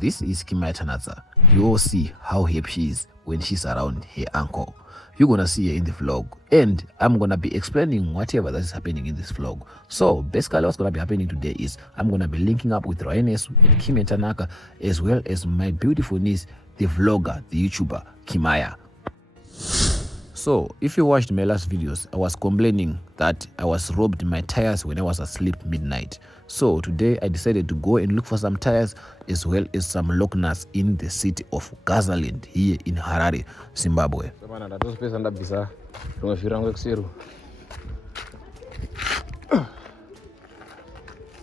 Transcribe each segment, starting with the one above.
This is Kimaya. You all see how happy she is when she's around her uncle. You're gonna see her in the vlog, and I'm gonna be explaining whatever that is happening in this vlog. So basically what's gonna be happening today is I'm gonna be linking up with Ryaness and Kimaya, as well as my beautiful niece, the vlogger, the YouTuber Kimaya. So if you watched my last videos, I was complaining that I was robbed my tires when I was asleep midnight. So today I decided to go and look for some tires as well as some lock nuts in the city of Gazaland here in Harare, Zimbabwe.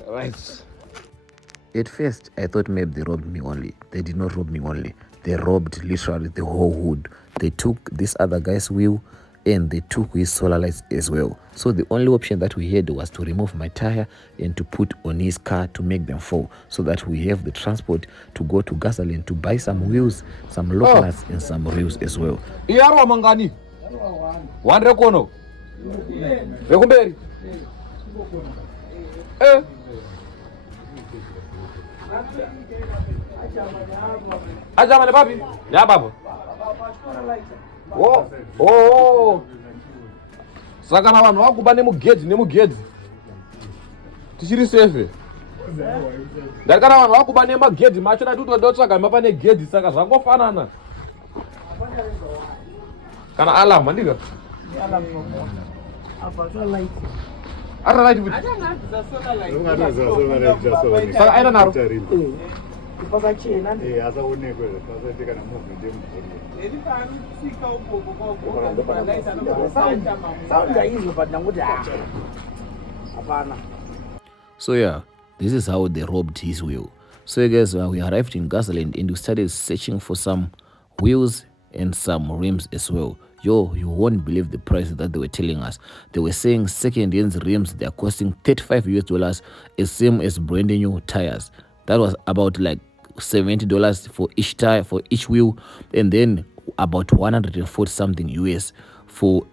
Right. At first I thought maybe they robbed me only. They did not rob me only. They robbed literally the whole hood. They took this other guy's wheel and they took his solar lights as well. So the only option that we had was to remove my tire and to put on his car to make them fall, so that we have the transport to go to Gasoline to buy some wheels, some lockers and some wheels as well. Ajamane papi? Ya baba. Oh. Saka na vanhu vakuba nemugedhi. Tichiri safe. Ndakana vanhu vakuba nemagedhi macho na tutodotsvaga mapa negedhi saka zvangofanana. Kana alarm mandika? Alarm. Apa solar light. Ara light with. Saka aina naro. So yeah, this is how they robbed his wheel. So guys, we arrived in Gazaland and we started searching for some wheels and some rims as well. Yo, you won't believe the price that they were telling us. They were saying second-hand rims, they are costing $35 as same as brand new tires. That was about like $70 for each tire, for each wheel, and then about 140 something US for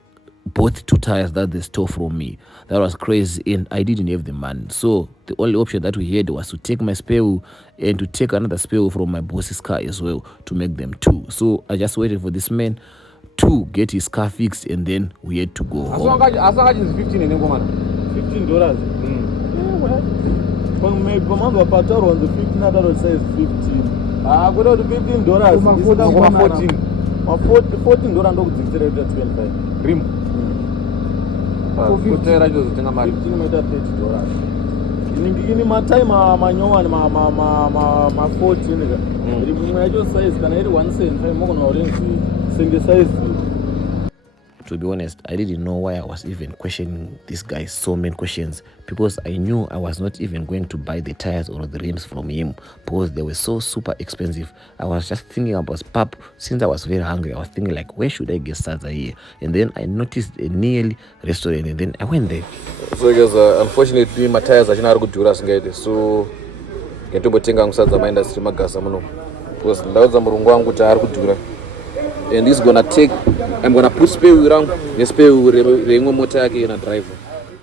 both two tires that they stole from me. That was crazy, and I didn't have the money. So the only option that we had was to take my spare wheel and to take another spare wheel from my boss's car as well to make them two. So I just waited for this man to get his car fixed, and then we had to go home. $15. Maybe command wa patrol on the 15 other says 15. Go to $15. $14 ndo kudzikira $25. Rim. Kutera idzo zitenga mari. $15 $30. Ini matime manyowani ma 14 rimwe yacho size kana iri 175 mokona orange single size. To be honest, I didn't know why I was even questioning this guy so many questions, because I knew I was not even going to buy the tires or the rims from him because they were so super expensive. I was just thinking about pap. Since I was very hungry, I was thinking like, where should I get started here? And then I noticed a near restaurant, and then I went there. So guys, unfortunately my tires are not good to us, so ngetombotenga musadza maindustry magasa muno because ndauza murungu wangu kuti ari kudhura. And this is gonna take, I'm gonna put spare wheel around the spare wheel motor yake na driver.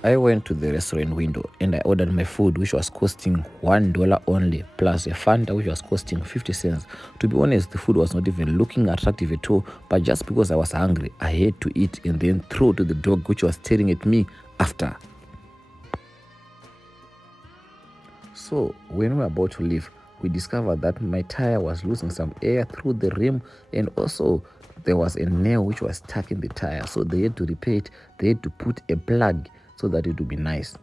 I went to the restaurant window and I ordered my food, which was costing $1 only, plus a Fanta which was costing 50 cents. To be honest, the food was not even looking attractive at all, but just because I was hungry, I had to eat and then throw to the dog which was staring at me after. So when we were about to leave, we discovered that my tire was losing some air through the rim, and also there was a nail which was stuck in the tire. So they had to repair it. They had to put a plug so that it would be nice.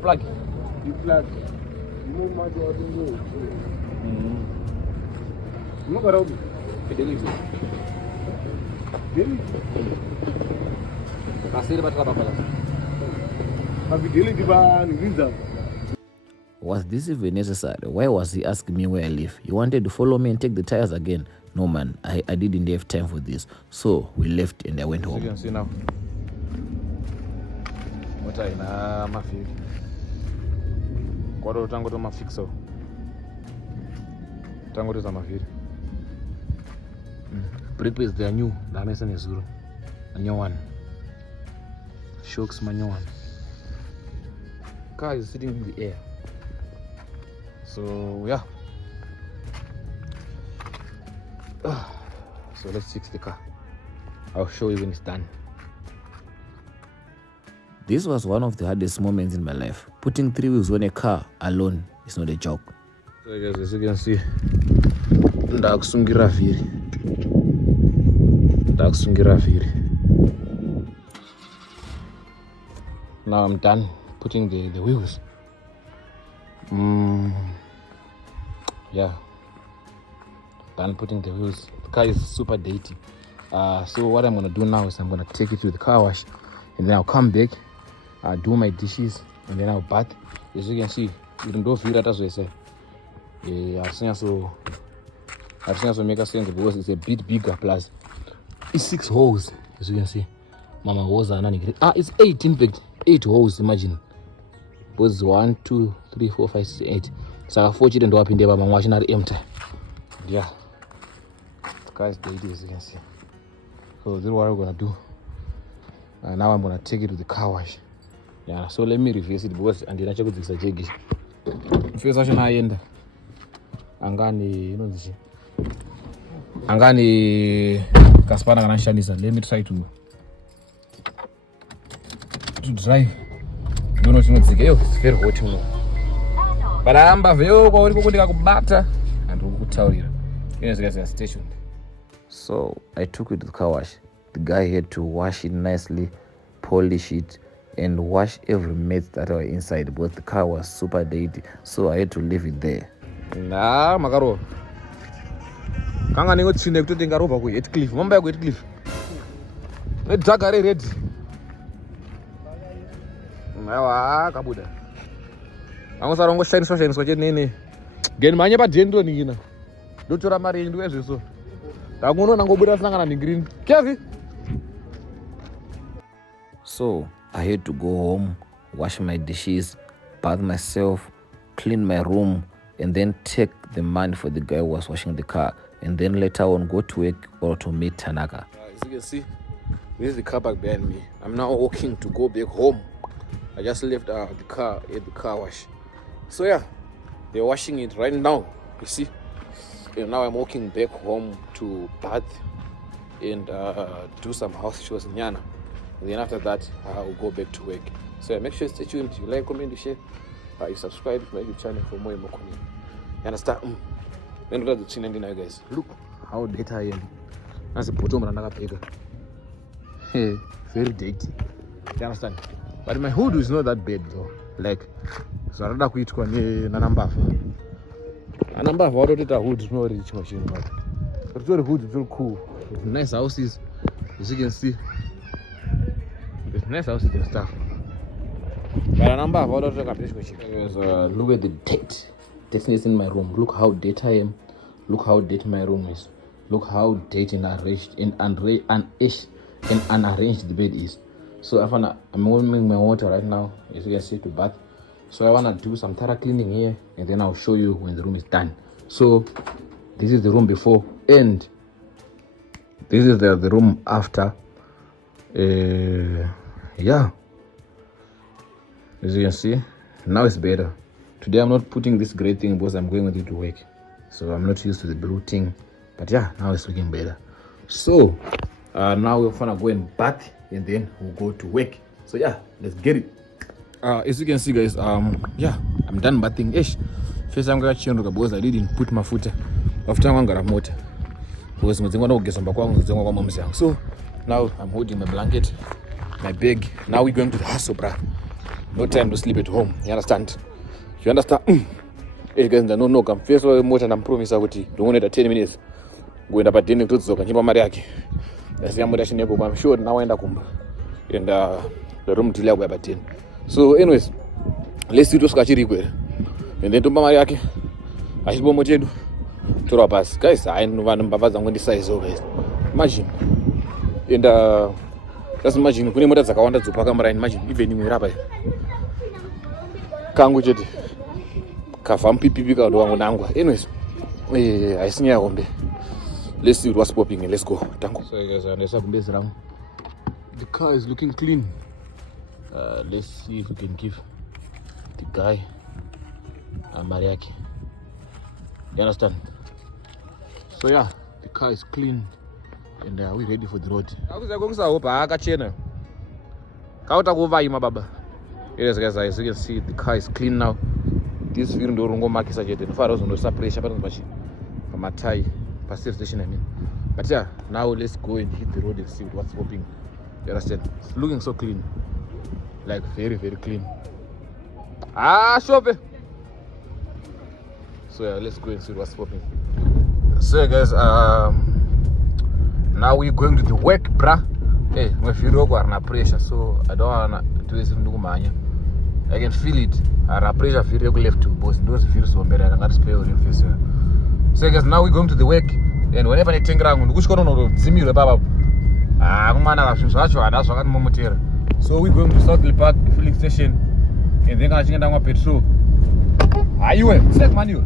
Plug. Was this even necessary? Why was he asking me where I live? He wanted to follow me and take the tires again. No man, I didn't have time for this. So we left and I went home. You can see now. mota ina mavhiri kwato tangotomafixawo tangotoisa mavhiri. Brake pads they are new, ndanoisa nezuro manyowani, shocks manyowani. Car is sitting in the air, so yeah. So let's fix the car. I'll show you when it's done. This was one of the hardest moments in my life. Putting 3 wheels on a car alone is not a joke. So guys, as you can see, ndakusungira vhiri. Now I'm done putting the wheels. Yeah, done putting the wheels. The car is super dirty. So what I'm gonna do now is I'm gonna take it to the car wash, and then I'll come back, do my dishes, and then I'll bath. As you can see, you can do vhiri as we say. I've seen also make a sense because it's a bit bigger, plus it's 6 holes, as you can see. Mama holes are none. It's 8 in fact. 8 holes, imagine. Was 1, 2, 3, 4, 5, 6, 8. So 4 children up in there, but I'm watching that empty. Yeah. The car is dirty, as you can see. So this is what I'm gonna do. And now I'm gonna take it to the car wash. Yeah, so let me reverse it because and then I check with this jiggy. First I end. Angani kaspana kana shandisa. Let me try to drive. You know chinodzike. It's very hot now. But amba veo kwa uri kukundika kubata and ukutaurira. You guys are stationed. So I took it to the car wash. The guy had to wash it nicely, polish it, and wash every mess that were inside. But the car was super dirty, so I had to leave it there. Nah, makaro. Kanga ningo tsine kutotenga ropa ku Heathcliff. Mamba ya ku Heathcliff. Nedzaga red. Aiwa kabuda. Angosarongo shaniswa chenene. Geni manye pa dendo ningina. Ndotora mari ndo ezveso. Ndakuona nangobuda sangana ni green. Kevi. So I had to go home, wash my dishes, bath myself, clean my room, and then take the money for the guy who was washing the car, and then later on go to work or to meet Tanaka. As you can see, this is the car park behind me. I'm now walking to go back home. I just left the car at the car wash. So yeah, they're washing it right now, you see. And now I'm walking back home to bath and do some house chores in Yana. And then after that, I'll go back to work. So yeah, make sure you stay tuned. You like, comment, you share. You subscribe to my YouTube channel for more content. You understand? Then look at the chin ending now, guys. Look how dirty I am. That's the bottom of another paper. Hey, very dirty. You understand? But my hood is not that bad though. Like, so I don't know which one na number. A number of what the hood is not rich machine, but the hood is very cool. With nice houses, as you can see. With nice houses and stuff. But a number of what the rich machine. Look at the dirt. Definitely in my room. Look how dirty I am. Look how dirty my room is. Look how dirty and unarranged the bed is. So I'm warming my water right now, as you can see, to bath. So I wanna do some thorough cleaning here, and then I'll show you when the room is done. So this is the room before, and this is the room after. Yeah, as you can see, now it's better. Today I'm not putting this gray thing because I'm going with it to work, so I'm not used to the blue thing. But yeah, now it's looking better. So now we're gonna go and bath, and then we'll go to work. So yeah, let's get it. As you can see, guys, yeah, I'm done bathing. First I'm gonna change because I didn't put my foot after I'm gonna motor because so now I'm holding my blanket, my bag. Now we're going to the hustle, bruh. No time to sleep at home. You understand? You understand? Hey guys, no come first motor and promise kuti don't need 10 minutes. Go enda padeni kutodzoka nyimba mari yake. Ndasiya motor shinepo, I'm sure now enda kumba. And the room till by 10. So anyways, let's see to skachiri kwere. And then tomba mari yake. Achibo mochedu. Tora pass. Guys, I know vanhu mbavadza ngondisa izo guys. Imagine. And Just imagine kune mota dzakawanda dzopaka muraini. Imagine even imwe rapa kangu chete kavha mupipipi kana wangunangwa. Anyways, haisinya hombe. Let's see what's popping and let's go. Tango. So guys, the car is looking clean. Let's see if we can give the guy a mariaki. You understand? So yeah, the car is clean and we're ready for the road. Yes guys, as you can see, the car is clean now. This video ndo rungo makisa chete. Nofara uzonosa pressure pano pachi. Pamatai, pa service station I mean. But yeah, now let's go and hit the road and see what's popping. You understand? It's looking so clean. Like very, very clean. Shop. So yeah, let's go and see what's popping. So guys, now we're going to the work, bruh. Hey, my video got na pressure, so I don't wanna do this in Manya. I can feel it. I pressure feel left to boss. Those feels so bad. I can't spell in face. So guys, now we're going to the work, and whenever I think around, which corner no Zimmy Baba. So we're going to South Park filling station, and then I think I'm petrol. Are you a set manual?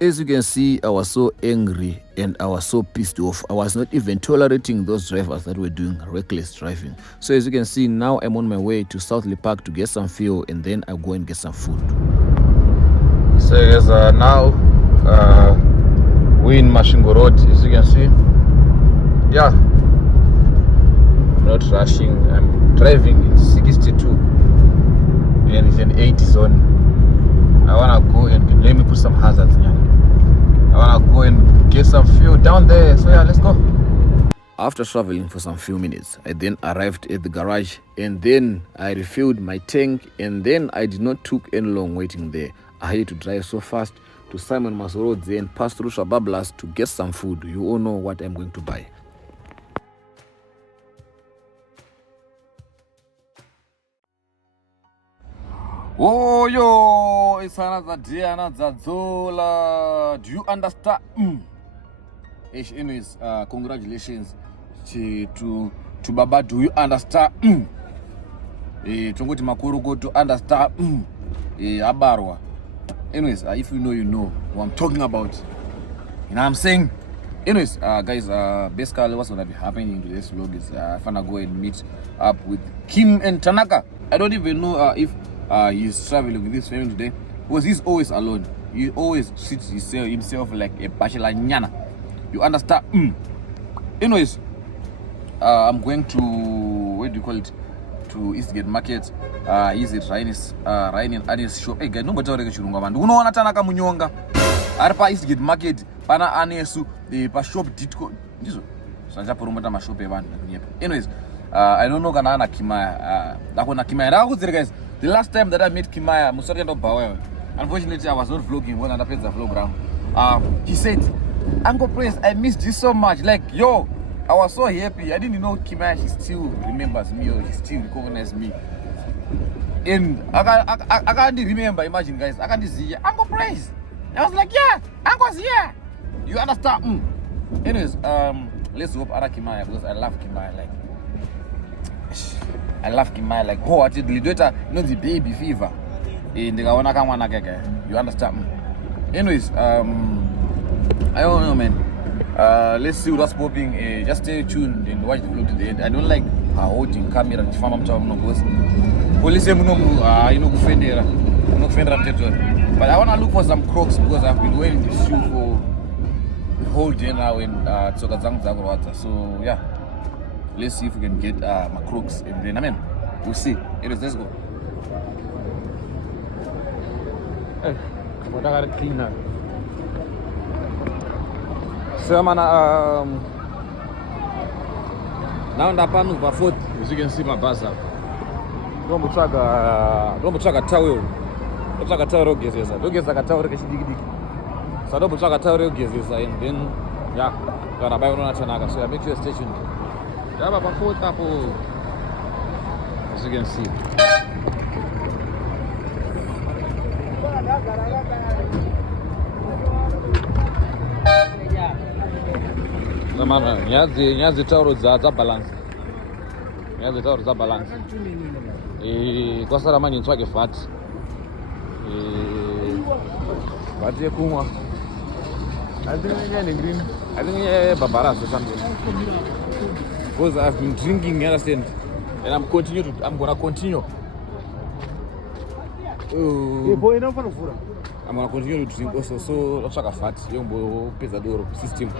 As you can see, I was so angry and I was so pissed off. I was not even tolerating those drivers that were doing reckless driving. So as you can see, now I'm on my way to South Park to get some fuel and then I go and get some food. So guys, now we're in Mashingo Road, as you can see. Yeah, I'm not rushing. I'm driving in 62 and it's an 80 zone. I wanna go and let me put some hazards in. I wanna go and get some fuel down there. So yeah, let's go. After traveling for some few minutes, I then arrived at the garage and then I refilled my tank and then I did not took any long waiting there. I had to drive so fast to Simon Mas Road and pass through Shabablas to get some food. You all know what I'm going to buy. Oh yo, it's another day, another Zola. Do you understand? Anyways, congratulations to Baba. Do you understand? Tungoti Makurugo to understand. Abarwa. Anyways, if you know, you know what I'm talking about. You know what I'm saying? Anyways, guys, basically what's gonna be happening in today's vlog is I'm gonna go and meet up with Kim and Tanaka. I don't even know if he's traveling with his family today because he's always alone. He always treats himself like a bachelor nyana. You understand? Anyways, I'm going to, what do you call it, to Eastgate Market. Is it Ryan and Anis shop? Hey guys, no matter what you want, uno wana Tanaka munyonga. Arpa Eastgate Market pana Anesu pa shop ditko. Ndizo. Sanja poromota ma shop evan. Anyways, I don't know kana Kimaya. Lakona Kimaya. Guys, the last time that I met Kimaya, unfortunately I was not vlogging when I played the vlog. He said, Uncle Prince, I missed you so much. Like, yo, I was so happy. I didn't know Kimaya, she still remembers me or she still recognizes me. And I can't remember, imagine guys, I can't see Uncle Prince. I was like, yeah, Uncle's here. You understand? Anyways, let's hope Ara Kimaya because I love Kimaya. Like, I love Kimaya. Like, oh, I did the the baby fever. In the you understand? Anyways, I don't know, man. Let's see what's popping. Just stay tuned and watch the vlog to the end. I don't like holding camera and farm because police but I want to look for some Crocs because I've been wearing this shoe for the whole day now in so yeah, let's see if we can get my Crocs and then we'll see. Anyways, let's go. Hey, what I gotta clean now. So man, now I'm up by foot. As you can see my bus up. Don't track a towel. Don't track a towel. Guess yes. Don't get like a towel. So don't track a towel. Guess yes. And then yeah, gonna buy one at Tanaka. So make sure you stay tuned. Yeah, by foot up. As you can see. Samana, nyazi tauro za balance. Nyazi tauro za balance. Kwa sala mani ntswake vat. Vat yekumwa. I think green. I think babaras or something. Because I've been drinking, you understand? And I'm gonna continue. I'm gonna continue to drink also. So let's talk fat. Yombo pesadoro system.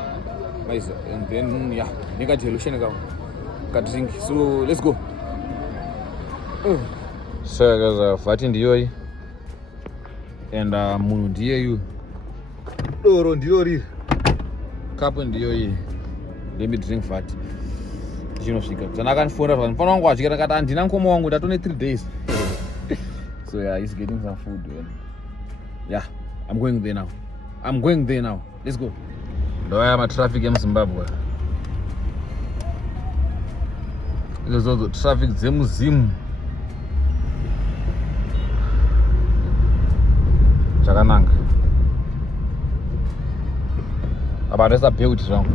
And then yeah, you got can drink. So let's go. So guys, fat in the oi. And munu ndiye you. Doro ndiori. Cup in the oi. Let me drink fat. Zvinosvika dzandakanifora vanhu pano wangu wachikira kati handina mukoma wangu ndatone 3 days. So yeah, he's getting some food. Yeah, I'm going there now. Let's go. Ndoya matraffic emuzimbabwe. Izozo traffic dzemuzimu. Chakananga. Abaresa build zvangu.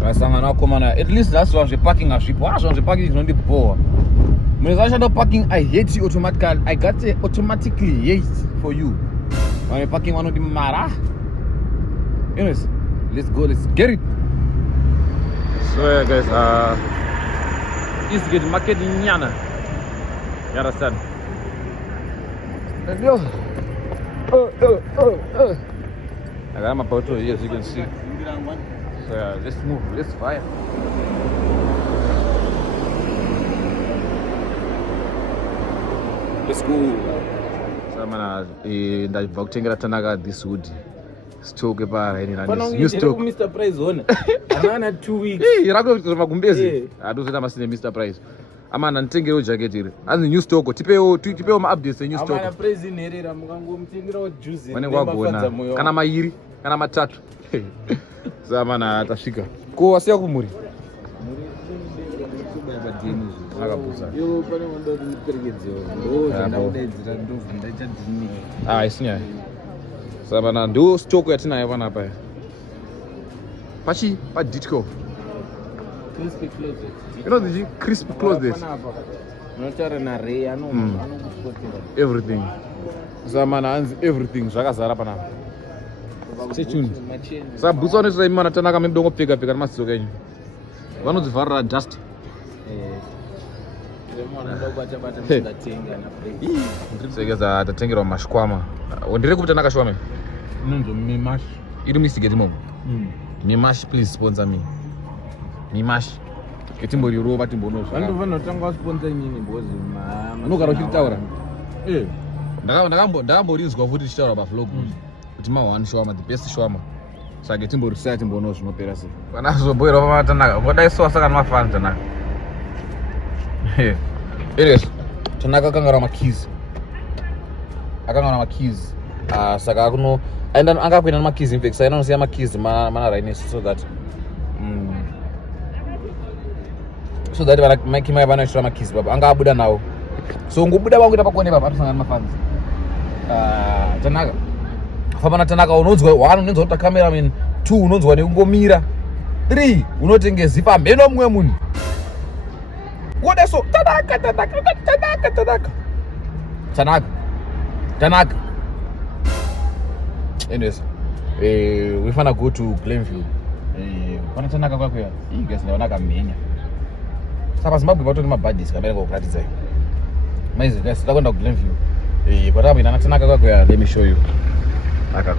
Vasangana wakomana. At least that's why parking azvipo. Wazvo parking zvinondiboa. When parking, I hate you automatically. I got a automatically hate for you. When you're parking, one of the mara. Anyways, let's go. Let's get it. So yeah, guys, it's getting market in Yana. You understand? Let's go. I got my photo here, as you can see. So yeah, let's move. Let's fire. Let's go. Samana, ndabva kutengera Tanaka this wood. Stoke para new stock. Mr. Price on. Anana 2 weeks. Rako magumbezi. Adozeta masine Mr. Price. Amana nditengera jacket iri. Anzi new stock. Tipewo ma updates new stock. Amana price inerera mukangomutengera juice. Mane kwagona. Kana mairi, kana matatu. Samana tasvika. Ko wasiya kumuri. Isinya sabana ndo stock yatinayo panapa pachi pa ditco crispy closed. You know the crispy closed everything zamana anzi everything zvakazara panapa. Stay tuned. Sabutsa unoita imana Tanaka mebudongo pfeka nemaziso enyu vanodzivharira dust. Sekeza tatengerwa mashikwama. Ndiri kupita nakashwama. Nonzo mimash. Iri misigeti momo. Mimash, please sponsor me. Mimash. Ketimbori rova timbonozva. Vantu vanotanga sponsor inini bozi. Unogara uchitaura. Ndakamborizwa futi tichitaura pavlog kuti ma1 shwama the best shwama. Saka timbori sai timbonozva zvinopera sei. Kana zobhoira pamatanaka. Ngodai so saka mafans Tanaka. Anyways, Tanaka akangara makeys. Saka akuno angakuenda nemakeys in fact. Saka anosiya makeys mana rainesi so that Kimaya vanoisira makeys baba angabuda nawo. So ngobuda vanguita pakone baba atusangana mafans. Tanaka. Famba na Tanaka unonzwa 1 unonzwa kuti cameraman, 2 unonzwa nekungomira, 3 unotengezi pambeno mumwe munhu. What so Tanaka. Anyways, we finna go to Glenview. Pana Tanaka kwakwe. Hii guys naona kamenya. Sasa Zimbabwe bato ni mabadis kamera kwa kuratidza. Maize guys takwenda ku Glenview. Patapo ina Tanaka kwakwe, let me show you. Aka.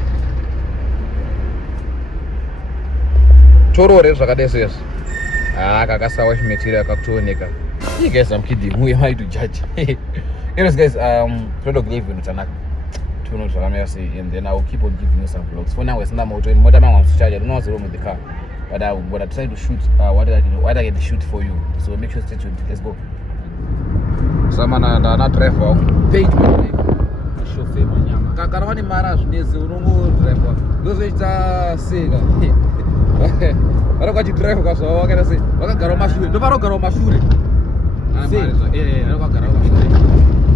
Chorore zvakadese. Kakasawa material kakutooneka. You guys, I'm kidding. Who am I to judge? Anyways, guys, friend of Glenview in Tanaka. And then I will keep on giving you some vlogs. For now, it's not motor. More than I want to charge. I don't know what's wrong with the car, but I'm gonna try to shoot what I can shoot for you. So make sure to stay tuned. Let's go. Samana na driver. Page my chauffeur manyama. Kakarwani mara zvineze unongo driver. Ndozoita sega. Varokati driver kaswa wakaita sei. Vakagara mashure. Ndo varogara mashure. Vakagara mashure.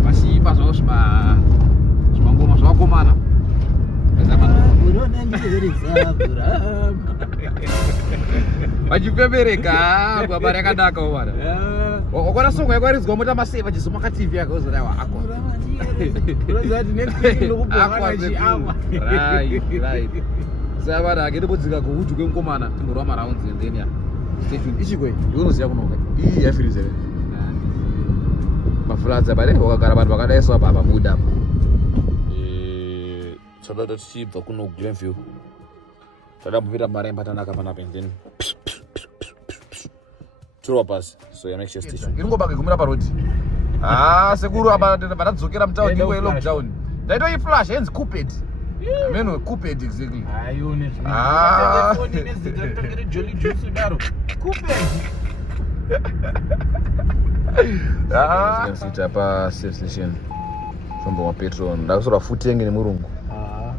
Vashimba zvavo zvimangoma zvavakomana. Vachipepereka baba yakadaka mwana. Wakona songo yakwarizwa mota maseva chisoma TV yako zodaiwa ako. Right. Sava rakete kudzika kuhuju kwemukomana tindorwa marounds and then ya. Stay tuned. Ichikwe, unoziya kunoka. Iyi yafirizere. Mafuladza pale wakagara vanhu vakadaiswa baba muda. Tadada tichibva kuno Glenview. Tadambopita maremba tanaka panapa and then tiri wapasi. So ya next station. Iringobaka kumira parodi. Sekuru apa padadzokera mutaundi iwe lockdown. Ndaito iflash hands couped. Ameno couped exactly. Ayone. Phone nezita tokere jolly juice daro. Couped. Sita pa safe station. Shombo wa petrol. Ndakusora futengi ni murungu.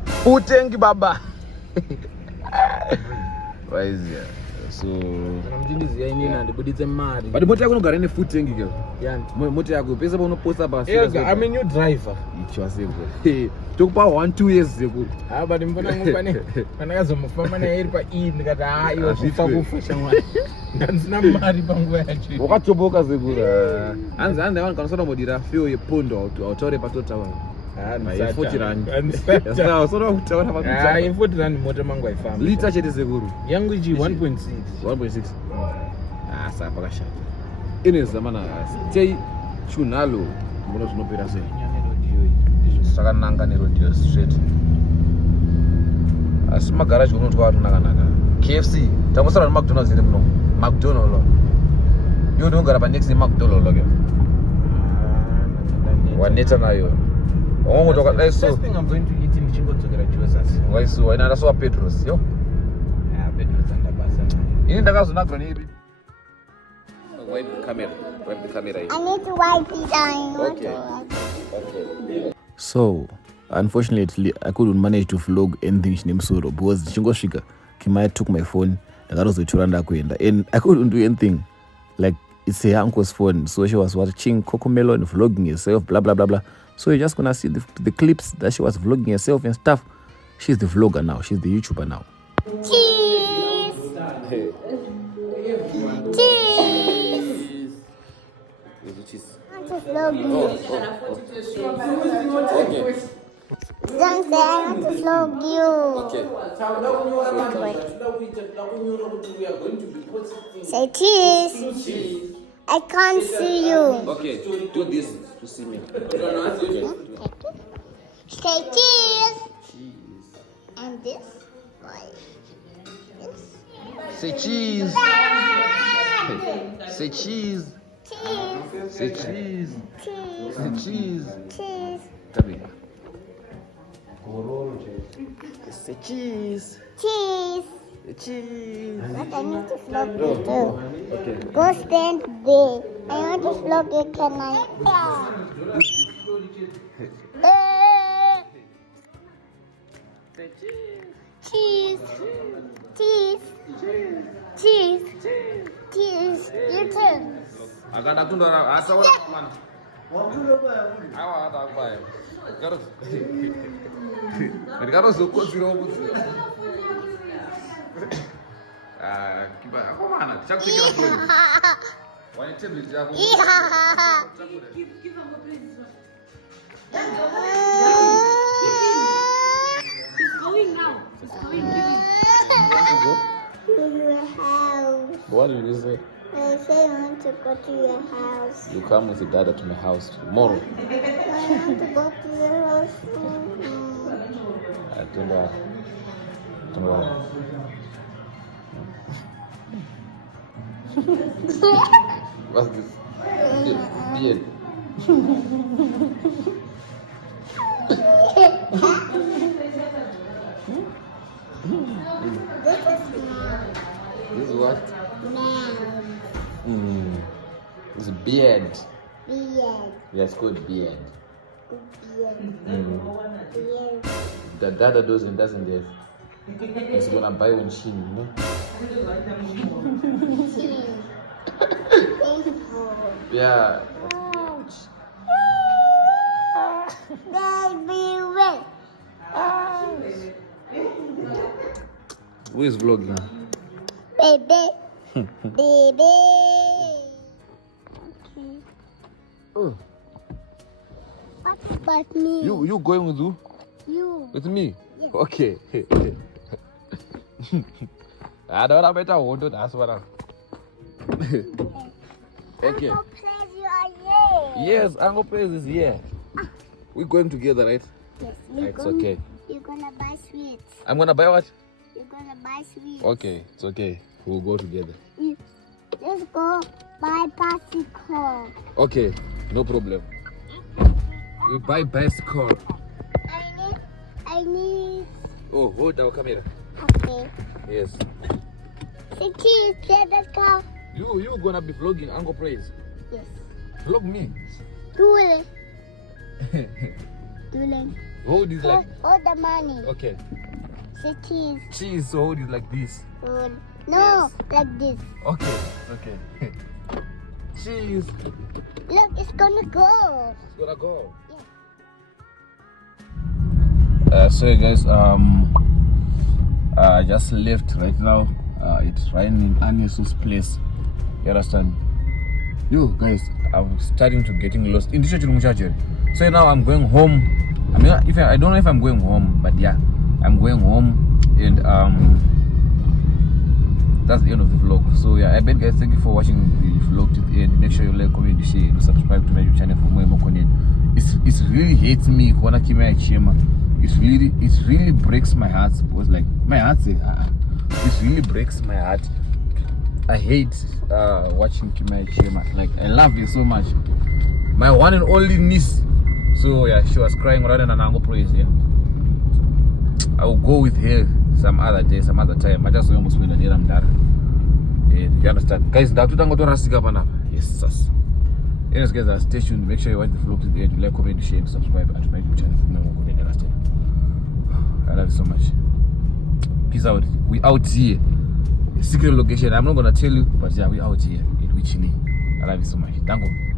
Futengi baba. Waizia. So Namjindizi ya inina ndibuditse mari. But moti yako unogara ne futengi girl. Yani. Moti yako pesa unoposta basi. I'm a new driver. Ichwaseko. Tokupa 1-2 years sekuru. But mbona ngopane panakazomufamba naye iri pa E ndikati iwo kufa shamwari. Ndanzina mari panguva yacho. Wakatoboka sekuru. Anzi vanhu kanosora modira fuel yepondo autaure patota vanhu. Futi rand. Sasa sora kutaura patota. Futi rand moto mangu haifamba. Liter chete sekuru. Yangu ichi 1.6. 1.6. Sasa pakashata. Ine zamana stay chunalo mbona tunopera sei. Sakananga nerodio straight. Asi magaraji unotwa atunaka. KFC tamosara McDonald's iri muno. McDonald's. Yo ndongara pa next McDonald's loke. Waneta nayo. Oh, so first thing I'm going to eat in Chingodzogera Jesus. Why so? Ina raso Petros, yo. Petros and Abasa. Ini ndakazona grani ipi? Wipe the camera. I need to wipe it down. Okay. So, unfortunately, I couldn't manage to vlog anything Soro because Chingosvika, Kimaya took my phone, and I couldn't do anything. Like, it's her uncle's phone, so she was watching Cocomelon, vlogging herself, blah, blah, blah, blah. So you're just gonna see the clips that she was vlogging herself and stuff. She's the vlogger now. She's the YouTuber now. Cheese! Cheese! I want to vlog you. Okay. Don't say I want to vlog you. Okay. Say cheese. I can't see you. Okay, do this to see me. Okay. Say cheese. And this. Why? This. Say cheese. Say cheese. Cheese. Say cheese. Cheese. Say cheese. Cheese. Tabi. Say cheese. Cheese. Say cheese. But I need to vlog you too. Okay. Go stand there. I want to vlog you. Can I? Cheese. Cheese. Cheese. Cheese. You too. Agora tu não asa ora mano. Awa ata pai. Garo zoko ziro butu. Kiba ako mana? Chak chekira phone. Wani table jago. Give him a please. He's going now. He's going. Give him. To your house. What did you say? I say I want to go to your house. You come with your dad to my house tomorrow. I want to go to your house. I don't know. What's this? Beard. This is what? Man. It's a beard. Beard. Yeah, it's called beard. Beard. Beard. The dada doesn't have. He's gonna buy one shin, you know? Yeah. Ouch. Baby, wait. Who is vlogging? Baby. Baby. Okay. Oh. What about me? You going with who? You. With me? Yes. Okay. I don't know better what to ask what. Okay. Uncle Praise, you are here. Yes, Uncle Praise is here. We're going together, right? Yes. It's okay. You're gonna buy sweets. I'm gonna buy what? You're gonna buy sweets. Okay, it's okay. We'll go together. Let's go buy bicycle. Okay, no problem. We buy bicycle. I need. Oh, hold our camera. Okay. Yes. City, let's go. You gonna be vlogging Uncle Praise? Yes. Vlog me. Do it. Hold it like. Hold the money. Okay. City. Cheese, so hold it like this. No, Yes. like this. Okay, okay. Cheese. Look, it's gonna go. It's gonna go. Yeah. So guys, I just left right now. It's right in Aniesu's place. You understand? You guys, I'm starting to getting lost. In this church, so now I'm going home. I mean, I don't know if I'm going home, but yeah, I'm going home, and that's the end of the vlog. So yeah, I bet guys, thank you for watching the vlog to the end. Make sure you like, comment, share, and subscribe to my YouTube channel for more content. It's really hates me. It really breaks my heart. Because like my heart say, it really breaks my heart. I hate watching Kimaya Chema. Like I love you so much, my one and only niece. So yeah, she was crying rather than Uncle Praise. And I will go with her some other day, some other time. I just almost went and I'm done. You understand, guys? Yes, sus. Anyways, guys, stay tuned. Make sure you watch the vlog to the end. Like, comment, share, and subscribe to my YouTube channel for more content. I love you so much. Peace out. We out here. A secret location. I'm not gonna tell you, but yeah, we out here in Wichini. I love you so much. Thank you.